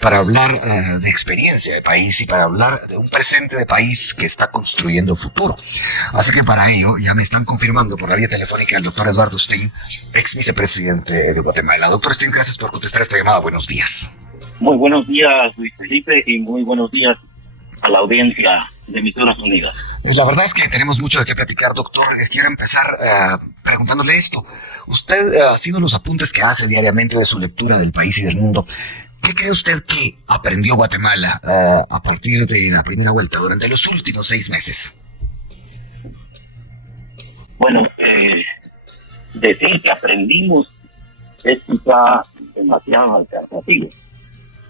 para hablar de experiencia de país y para hablar de un presente de país que está construyendo futuro. Así que para ello ya me están confirmando por la vía telefónica el doctor Eduardo Stein, ex vicepresidente de Guatemala. Doctor Stein, gracias por contestar esta llamada. Buenos días. Muy buenos días, Luis Felipe, y muy buenos días a la audiencia de Emisoras Unidas. La verdad es que tenemos mucho de qué platicar, doctor. Quiero empezar preguntándole esto. Usted, haciendo los apuntes que hace diariamente de su lectura del país y del mundo, ¿qué cree usted que aprendió Guatemala a partir de la primera vuelta durante los últimos 6 meses? Bueno, decir que aprendimos es quizá demasiado alternativo.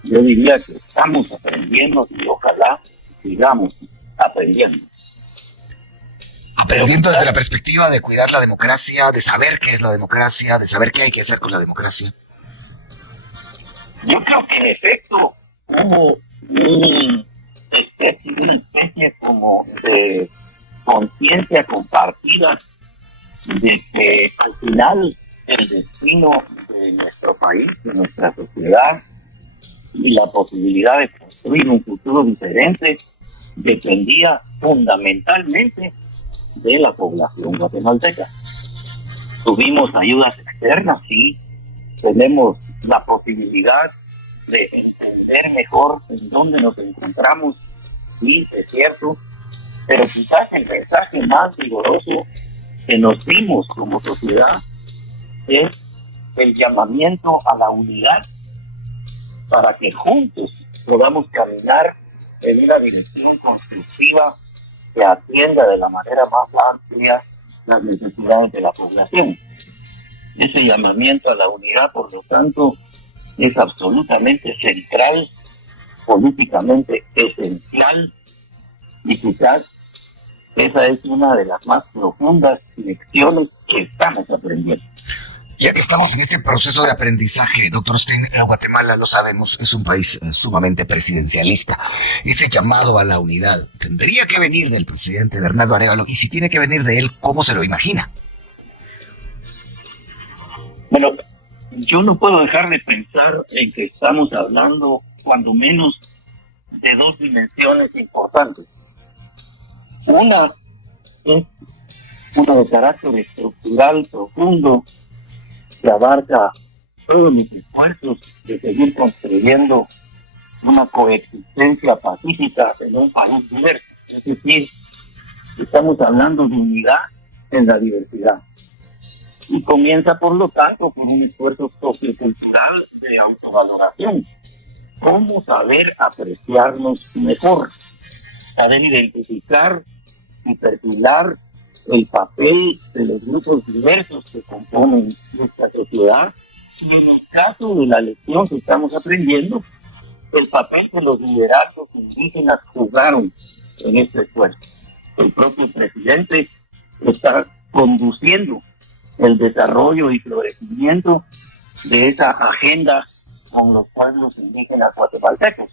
Yo diría que estamos aprendiendo y ojalá sigamos aprendiendo. Aprendiendo desde la perspectiva de cuidar la democracia, de saber qué es la democracia, de saber qué hay que hacer con la democracia. Yo creo que en efecto hubo una especie como de conciencia compartida de que al final el destino de nuestro país, de nuestra sociedad y la posibilidad de construir un futuro diferente dependía fundamentalmente de la población guatemalteca. Tuvimos ayudas externas, sí, tenemos la posibilidad de entender mejor en dónde nos encontramos, sí, es cierto, pero quizás el mensaje más vigoroso que nos dimos como sociedad es el llamamiento a la unidad para que juntos podamos caminar en una dirección constructiva que atienda de la manera más amplia las necesidades de la población. Ese llamamiento a la unidad, por lo tanto, es absolutamente central, políticamente esencial, y quizás esa es una de las más profundas lecciones que estamos aprendiendo. Ya que estamos en este proceso de aprendizaje, doctor Stein, Guatemala, lo sabemos, es un país sumamente presidencialista. Ese llamado a la unidad tendría que venir del presidente Bernardo Arévalo, y si tiene que venir de él, ¿cómo se lo imagina? Bueno, yo no puedo dejar de pensar en que estamos hablando, cuando menos, de dos dimensiones importantes. Una es una de carácter estructural profundo, que abarca todos los esfuerzos de seguir construyendo una coexistencia pacífica en un país diverso. Es decir, estamos hablando de unidad en la diversidad. Y comienza, por lo tanto, por un esfuerzo sociocultural de autovaloración. ¿Cómo saber apreciarnos mejor? Saber identificar y perfilar el papel de los grupos diversos que componen nuestra sociedad, y en el caso de la lección que estamos aprendiendo, el papel que los liderazgos indígenas jugaron en este esfuerzo. El propio presidente está conduciendo el desarrollo y florecimiento de esa agenda con los pueblos indígenas guatemaltecos.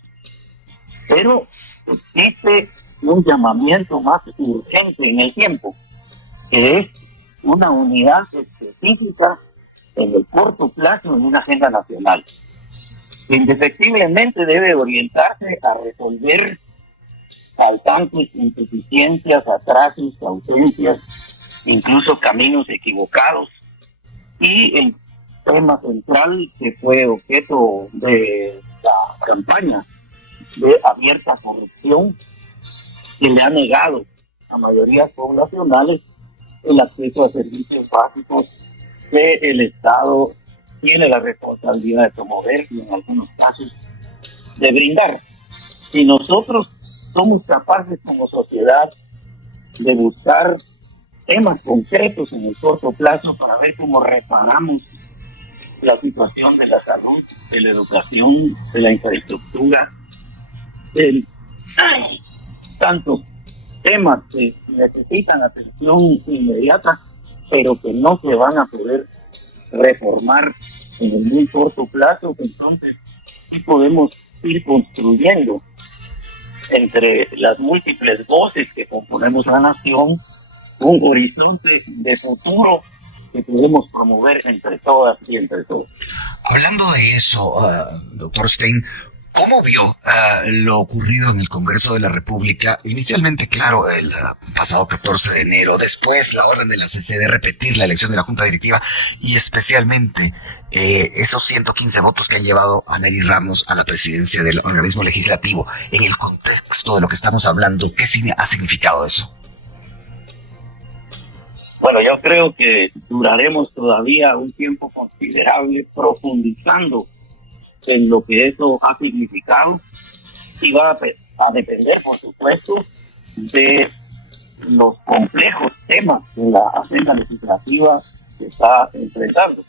Pero existe un llamamiento más urgente en el tiempo, que es una unidad específica en el corto plazo en una agenda nacional, que indefectiblemente debe orientarse a resolver faltantes, insuficiencias, atrasos, ausencias, incluso caminos equivocados, y el tema central que fue objeto de la campaña de abierta corrupción, que le ha negado a mayorías poblacionales el acceso a servicios básicos que el Estado tiene la responsabilidad de promover y en algunos casos de brindar. Si nosotros somos capaces como sociedad de buscar temas concretos en el corto plazo para ver cómo reparamos la situación de la salud, de la educación, de la infraestructura, tantos temas que necesitan atención inmediata, pero que no se van a poder reformar en el muy corto plazo, entonces sí podemos ir construyendo entre las múltiples voces que componemos la nación un horizonte de futuro que podemos promover entre todas y entre todos. Hablando de eso, doctor Stein, ¿Cómo vio lo ocurrido en el Congreso de la República? Inicialmente, claro, el pasado 14 de enero, después la orden de la CC de repetir la elección de la Junta Directiva y especialmente esos 115 votos que han llevado a Neri Ramos a la presidencia del organismo legislativo. En el contexto de lo que estamos hablando, ¿qué ha significado eso? Bueno, yo creo que duraremos todavía un tiempo considerable profundizando en lo que eso ha significado y va a depender, por supuesto, de los complejos temas de la agenda legislativa que está enfrentando.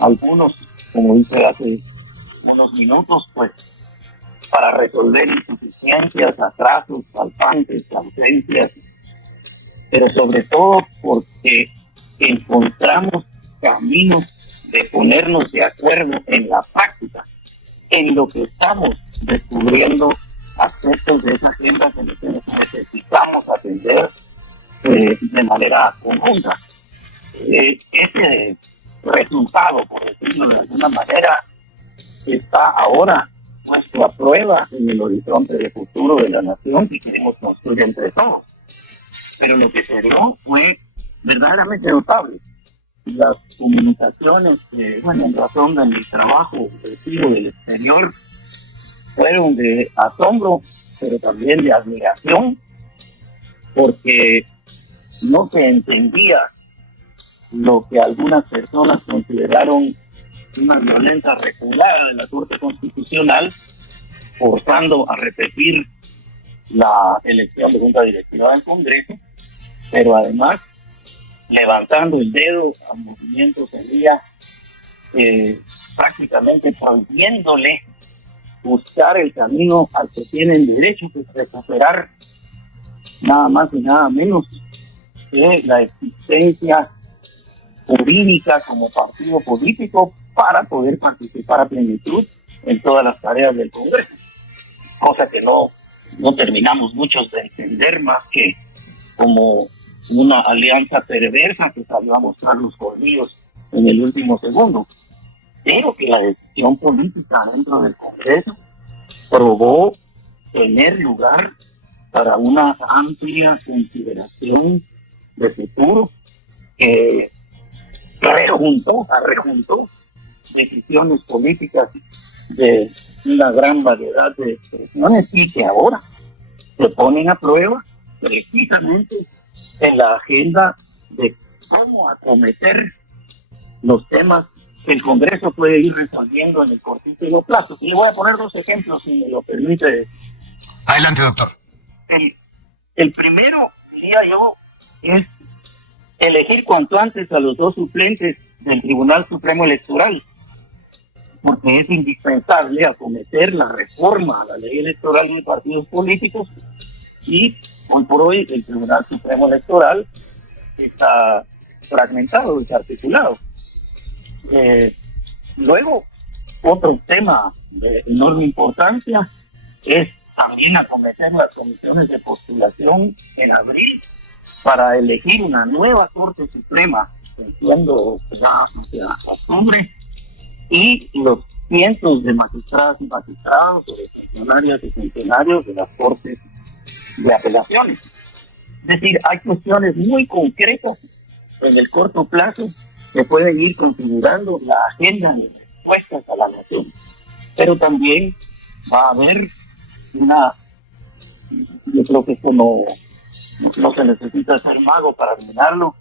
Algunos, como dice hace unos minutos, pues para resolver insuficiencias, atrasos, faltantes, ausencias, pero sobre todo porque encontramos caminos de ponernos de acuerdo en la práctica, en lo que estamos descubriendo aspectos de esa agenda que necesitamos atender de manera conjunta. Ese resultado, por decirlo de alguna manera, está ahora puesto a prueba en el horizonte de futuro de la nación que queremos construir entre todos. Pero lo que se dio fue verdaderamente notable. Las comunicaciones, en razón de mi trabajo recibo del exterior, fueron de asombro, pero también de admiración, porque no se entendía lo que algunas personas consideraron una violenta reculada de la Corte Constitucional, forzando a repetir la elección de Junta Directiva del Congreso, pero además levantando el dedo al movimiento Semilla, prácticamente prohibiéndole buscar el camino al que tienen derecho, que es recuperar nada más y nada menos que la existencia jurídica como partido político para poder participar a plenitud en todas las tareas del Congreso, cosa que no terminamos muchos de entender más que como una alianza perversa que salió a mostrar los colmillos en el último segundo, pero que la decisión política dentro del Congreso probó tener lugar para una amplia consideración de futuro que rejuntó decisiones políticas de una gran variedad de expresiones y que ahora se ponen a prueba precisamente en la agenda de cómo acometer los temas que el Congreso puede ir resolviendo en el cortísimo plazo. Y le voy a poner 2 ejemplos, si me lo permite. Adelante, doctor. El primero, diría yo, es elegir cuanto antes a los 2 suplentes del Tribunal Supremo Electoral, porque es indispensable acometer la reforma a la ley electoral de partidos políticos y hoy por hoy el Tribunal Supremo Electoral está fragmentado, desarticulado. Luego, otro tema de enorme importancia es también acometer las comisiones de postulación en abril para elegir una nueva Corte Suprema, entiendo ya hacia octubre, y los cientos de magistradas y magistrados, de funcionarias y funcionarios de las Cortes de Apelaciones. Es decir, hay cuestiones muy concretas en el corto plazo que pueden ir configurando la agenda de respuestas a la nación. Pero también va a haber yo creo que esto no se necesita ser mago para adivinarlo,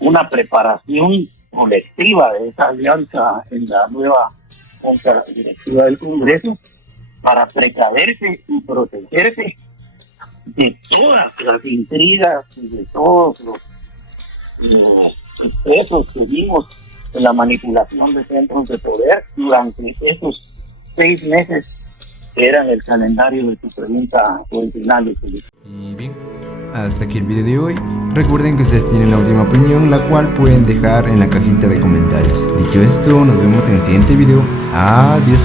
una preparación colectiva de esa alianza en la nueva Junta Directiva del Congreso para precaverse y protegerse de todas las intrigas y de todos los excesos que vimos en la manipulación de centros de poder durante esos 6 meses que eran el calendario de tu pregunta original. Y bien, hasta aquí el video de hoy. Recuerden que ustedes tienen la última opinión, la cual pueden dejar en la cajita de comentarios. Dicho esto, nos vemos en el siguiente video. Adiós.